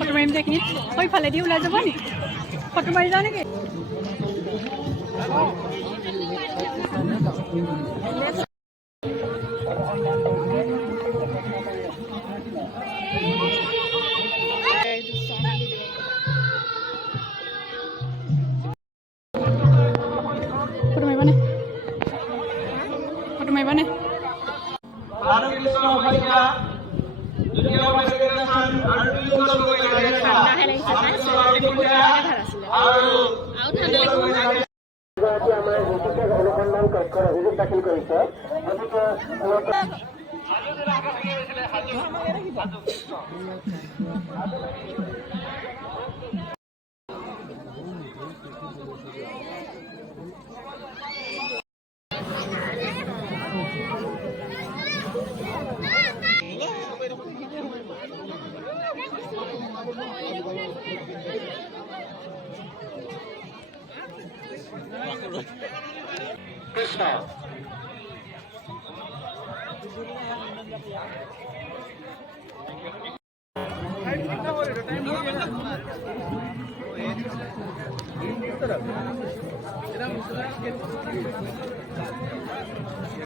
photo মাৰিম যে এইখিনিত সেইফালেদি ওলাই যাব নি ফটো মাৰি যাওঁ নেকি ফটো মাৰিবানে ফটো মাৰিবানে অনুসন্ধান কক্ষৰ অভিযোগ দাখিল কৰিছে কৃষ্ণ